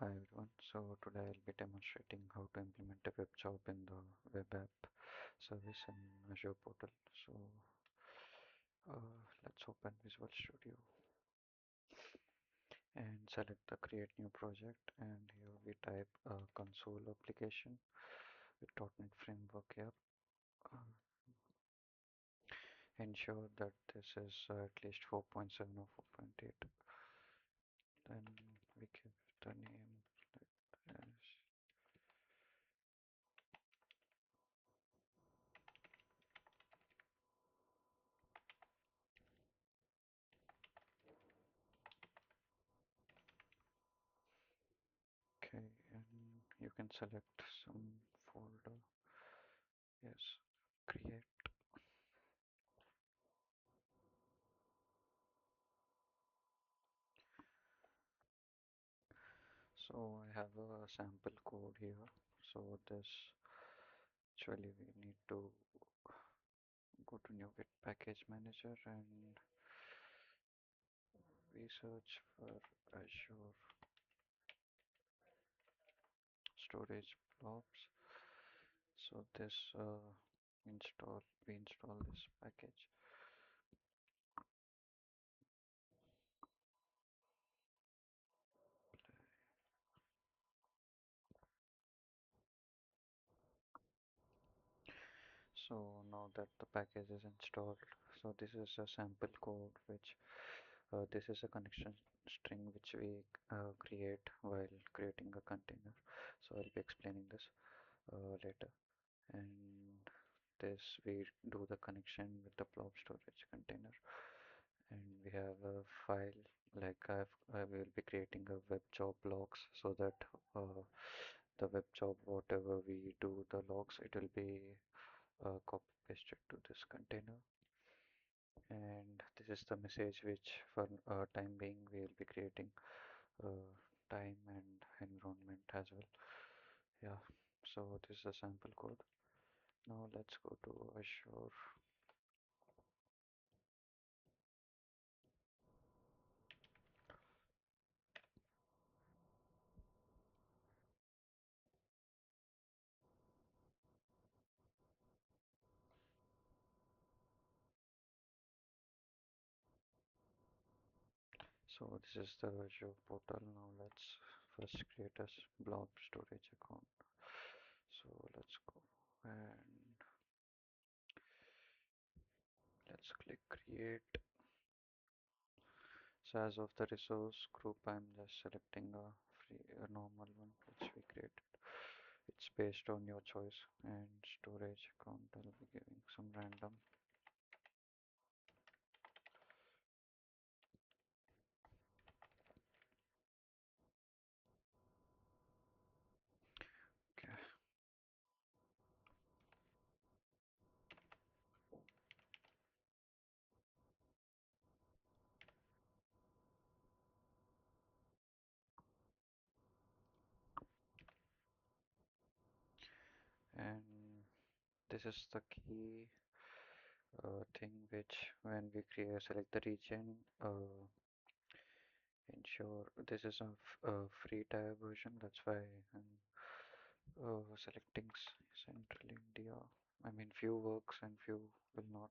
Hi everyone. So today I'll be demonstrating how to implement a web job in the web app service in Azure portal. So let's open Visual Studio and select the create new project, and here we type console application with .NET framework here. Uh, Ensure that this is at least 4.7 or 4.8. Then we give the name like this. Okay, and you can select some folder. Yes, create. So I have a sample code here. So this actually we need to go to new Git package manager and we search for Azure storage blobs. So this we install this package. So now that the package is installed, so this is a sample code which this is a connection string which we create while creating a container. So I'll be explaining this later. And this we do the connection with the blob storage container, and we have a file like I will be creating a web job logs so that the web job whatever we do the logs it will be copy pasted to this container. And this is the message which for time being we will be creating uh, time and environment as well. Yeah, so this is a sample code. Now let's go to Azure. So this is the Azure portal. Now let's first create a blob storage account. So let's go and let's click create. So as of the resource group, I'm just selecting a normal one which we created. It's based on your choice, and storage account I'll be giving some random. Okay, and this is the key thing which when we create select the region. Ensure this is a free tier version, that's why I'm selecting Central India. I mean, few works and few will not.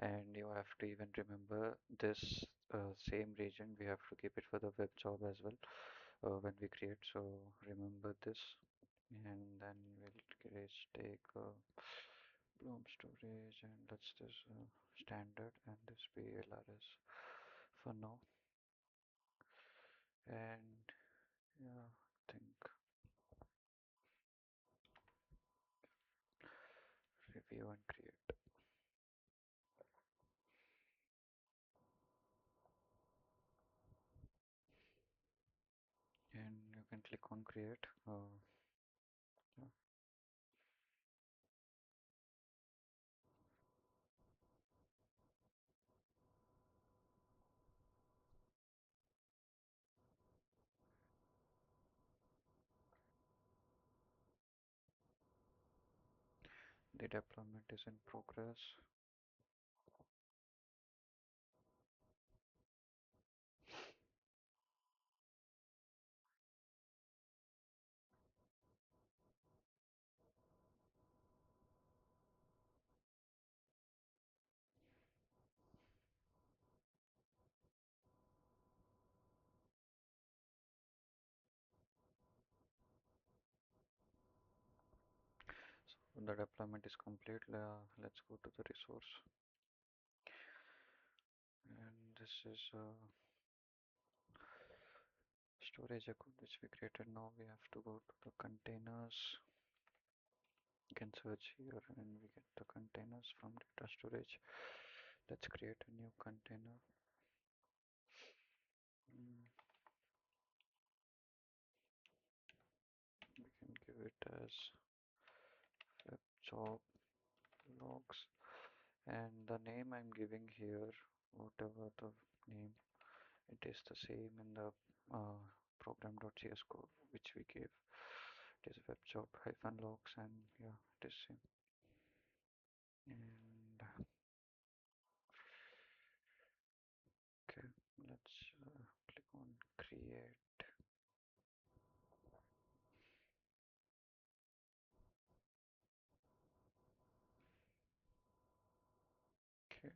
And you have to even remember this same region, we have to keep it for the web job as well when we create. So remember this, and then we'll take Bloom storage and let's this standard and this BLRS for now. And yeah, I think review and create. And you can click on create. Yeah. The deployment is in progress. the deployment is complete. Let's go to the resource. And this is storage account which we created. Now we have to go to the containers. You can search here and we get the containers from data storage. Let's create a new container. Mm, we can give it as WebJob logs, and the name I'm giving here, whatever the name, it is the same in the program.cs code which we gave. It is WebJob hyphen logs, and yeah, it is same. And okay, let's click on create. Okay,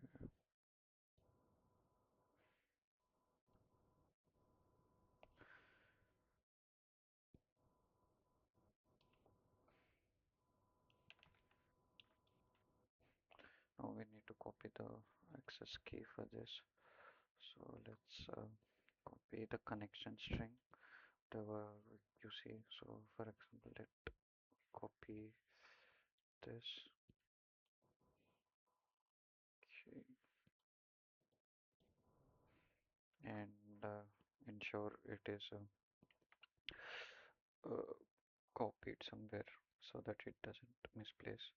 now we need to copy the access key for this. So let's copy the connection string, whatever you see. So for example, let copy this. Okay. And ensure it is copied somewhere so that it doesn't misplace.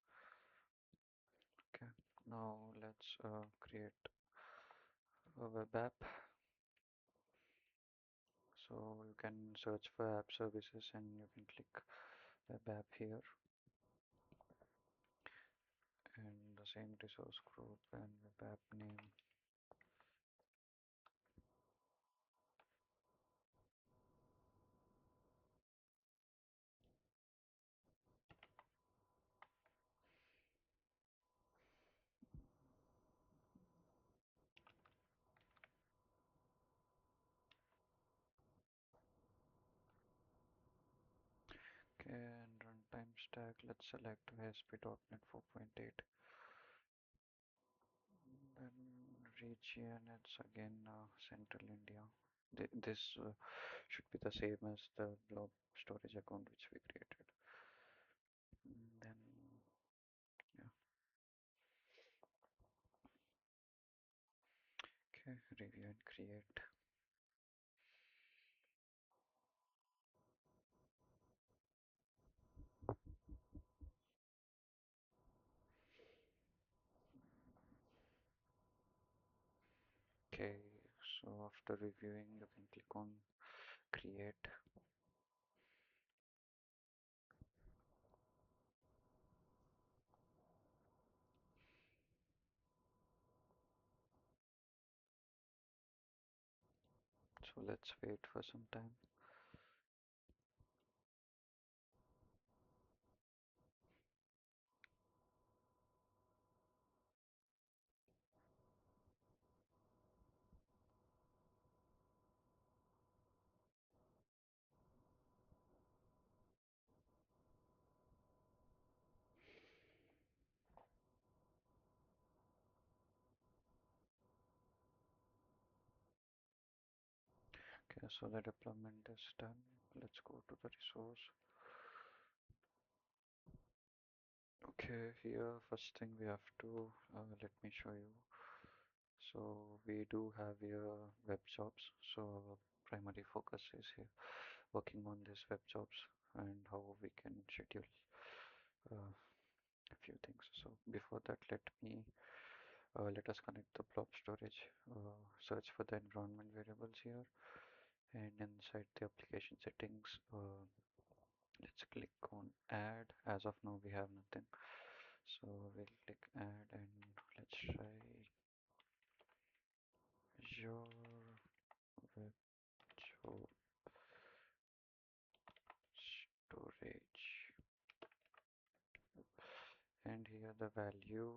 Okay, now let's create a web app. So you can search for app services and you can click web app here, and the same resource group and web app name. Okay, and runtime stack, let's select ASP.NET 4.8. Then region, it's again Central India. This should be the same as the blob storage account which we created. Then, yeah, okay, review and create. Okay, so after reviewing, you can click on create. So let's wait for some time. Okay, so the deployment is done. Let's go to the resource. Okay, here first thing we have to let me show you. So we do have here web jobs. So our primary focus is here working on this web jobs and how we can schedule a few things. So before that, let us connect the blob storage. Search for the environment variables here, and inside the application settings, let's click on add. As of now, we have nothing. So we'll click add and let's try Azure WebJob storage. And here the value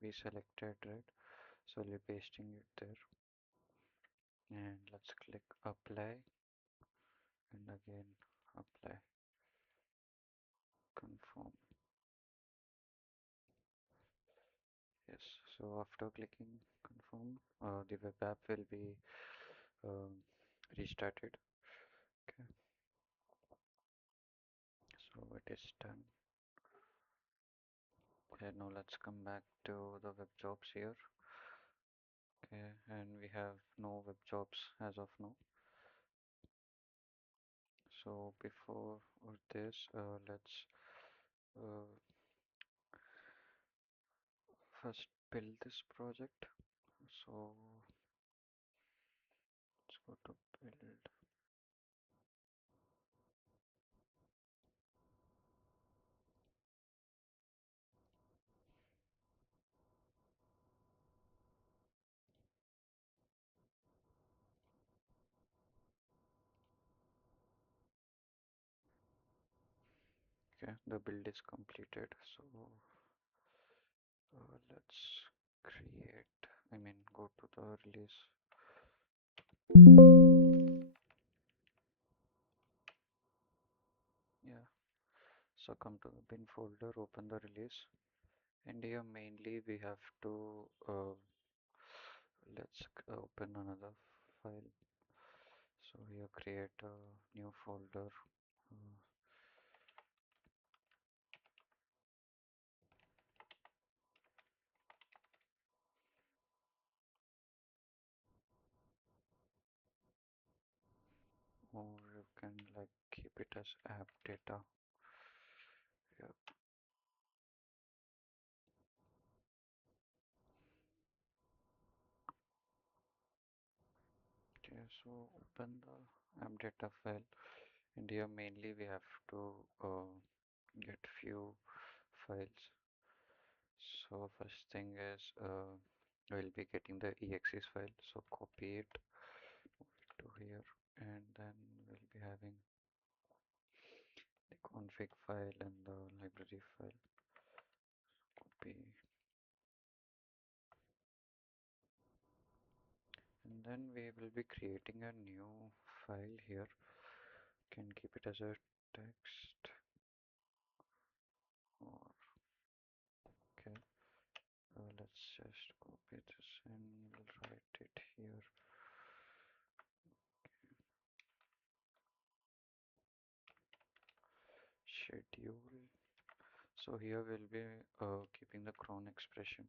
we selected, right? So we're pasting it there. And let's click apply and again apply, confirm. So after clicking confirm, the web app will be um, restarted. Okay, so it is done. Okay, now let's come back to the web jobs here. Okay, and we have no web jobs as of now. So before this, let's uh, first build this project. So let's go to build. Okay, the build is completed. So let's create, go to the release. Yeah, so come to the bin folder, open the release, and here mainly we have to let's open another file. So here create a new folder. Uh, or you can like keep it as app data. Yeah. Okay, so open the app data file, and here mainly we have to get few files. So first thing is we'll be getting the exe file. So copy it to here, and then we'll be having the config file and the library file. Copy, and then we will be creating a new file here. Can keep it as a text or okay. Let's just copy this and we'll write it here. Schedule. So here we'll be keeping the cron expression.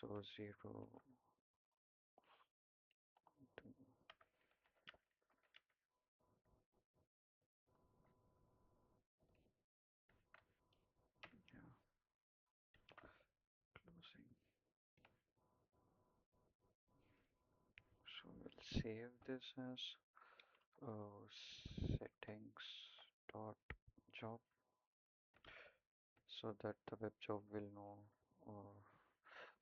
So 0 to yeah, closing. So we'll save this as settings.job so that the web job will know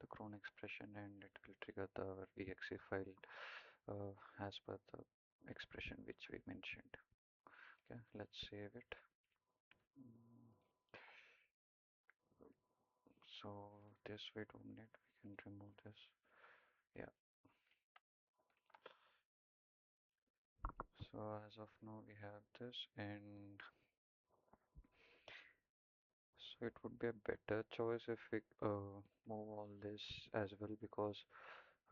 the cron expression and it will trigger the exe file as per the expression which we mentioned. Okay, let's save it. Mm, So this we don't need, we can remove this. Yeah, so as of now we have this, and so it would be a better choice if we move all this as well, because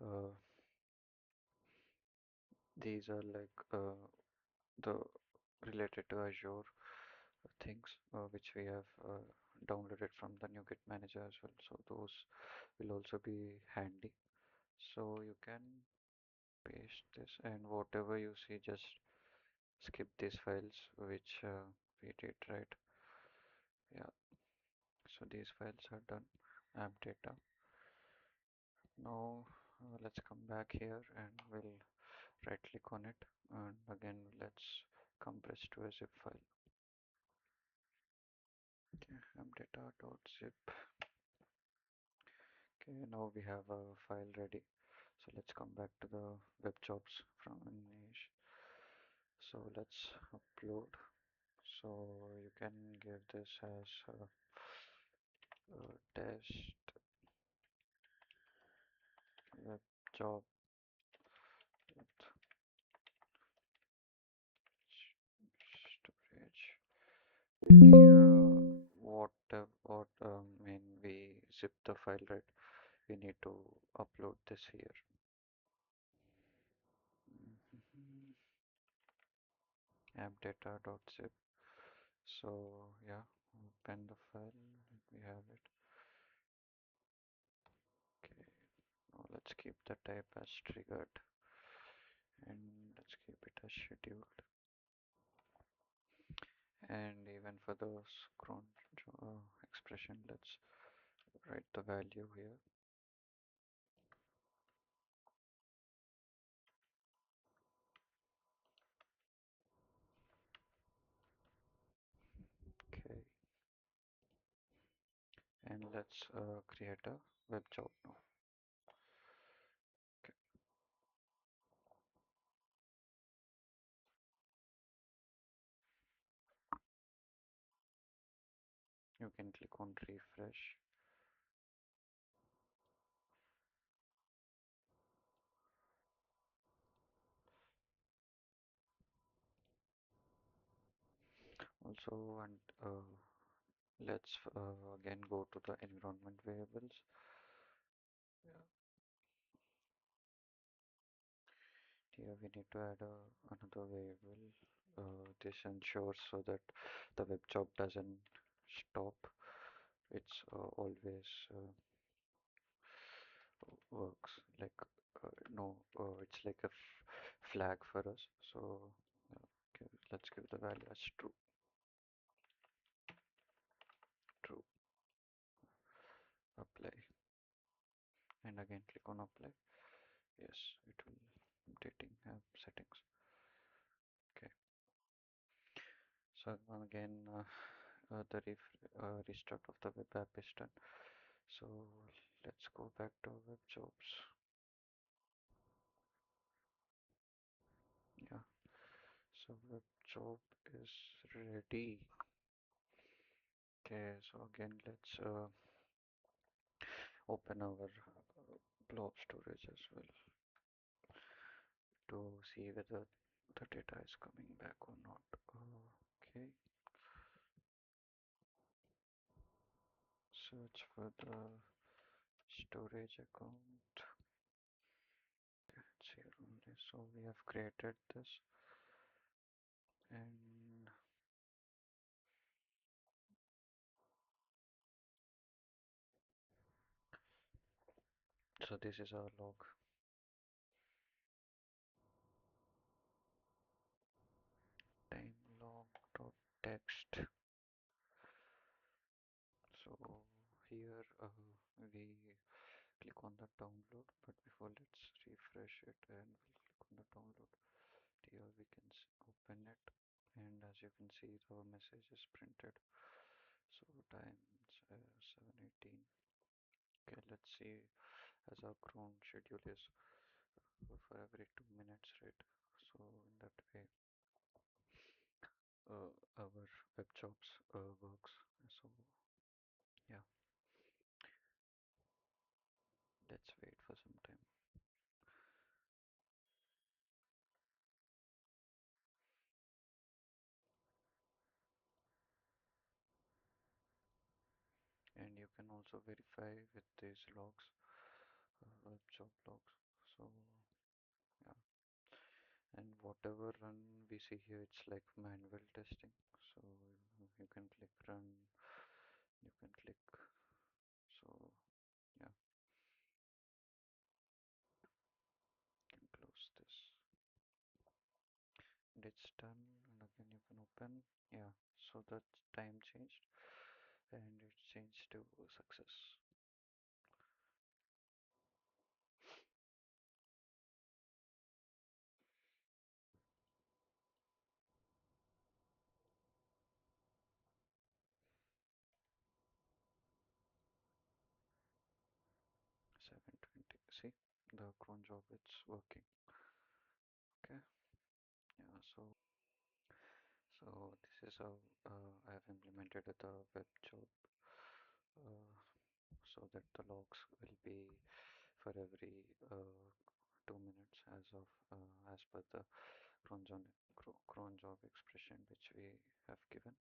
uh, these are like the related to Azure things which we have downloaded from the NuGet manager as well. So those will also be handy. So you can paste this, and whatever you see, just skip these files which we did, right? Yeah, so these files are done. App data. Now let's come back here and we'll right click on it, and again let's compress to a zip file. Okay, appdata.zip. Okay, now we have a file ready. So let's come back to the web jobs from Anish. So let's upload. So you can give this as test web job with storage. And here, what we zip the file, right? we need to upload this here. Mhm. Appdata.zip. So yeah, open the file. We have it. Okay. Now let's keep the type as triggered and let's keep it as scheduled. And even for the cron expression, let's write the value here. Okay. And let's create a web job now. Okay. You can click on refresh. Also, and let's again go to the environment variables. Yeah. Here we need to add another variable. This ensures so that the web job doesn't stop. It's always works like no, it's like a flag for us. So okay, let's give the value as true. True. Apply. And again click on apply. Yes, it will updating app settings. Okay. So again the restart of the web app is done. So let's go back to web jobs. Yeah. So web job is ready. Okay. So again let's open our blob storage as well to see whether the data is coming back or not. Okay. Search for the storage account. It's here only. So we have created this and so this is our log. Time log dot text. So here we click on the download, but before let's refresh it and we'll click on the download. Here we can open it, and as you can see the message is printed. So time 7:18. Okay, let's see as our cron schedule is for every 2 minutes, right? So in that way our web jobs works. So yeah, let's wait for some time. And you can also verify with these logs, web job logs. So yeah, and whatever run we see here, it's like manual testing. So you can click run, you can click. So yeah, you can close this. And it's done. And again you can open. Yeah, so that time changed and it changed to success. 7:20. See, the cron job it's working. Okay. Yeah. So this is how I have implemented the web job uh, so that the logs will be for every 2 minutes as per the cron job expression which we have given.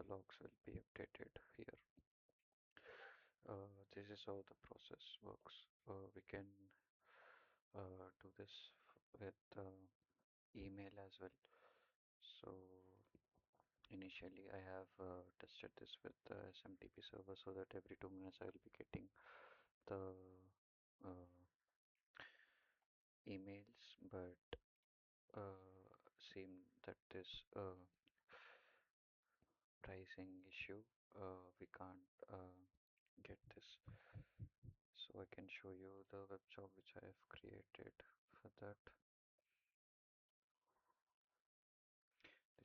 The logs will be updated here. This is how the process works. can do this with email as well. So initially I have tested this with the SMTP server so that every 2 minutes I will be getting the emails, but seemed that this pricing issue, we can't get this. So I can show you the web job which I have created for that.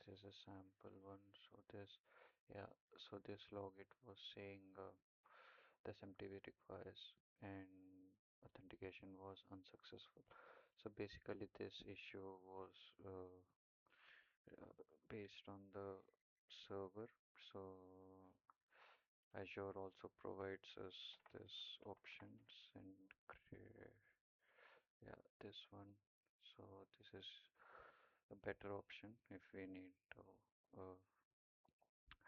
This is a sample one. So this, yeah, so this log it was saying the SMTP requires and authentication was unsuccessful. So basically this issue was based on the server. So Azure also provides us this options and create, yeah, this one. So this is a better option if we need to uh,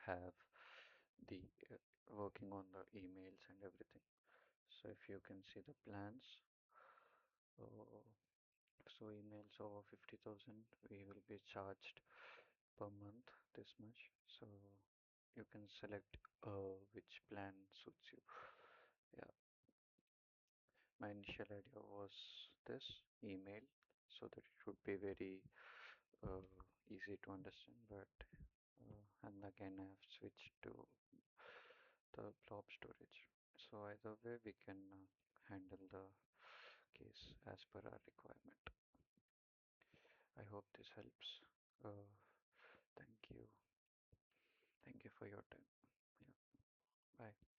have the working on the emails and everything. So if you can see the plans, uh, so emails over 50,000 we will be charged per month this much. So you can select which plan suits you. Yeah, my initial idea was this email so that it would be very uh, easy to understand, but and again I have switched to the blob storage. So either way we can handle the case as per our requirement. I hope this helps. Uh, thank you. Thank you for your time. Yeah. Bye.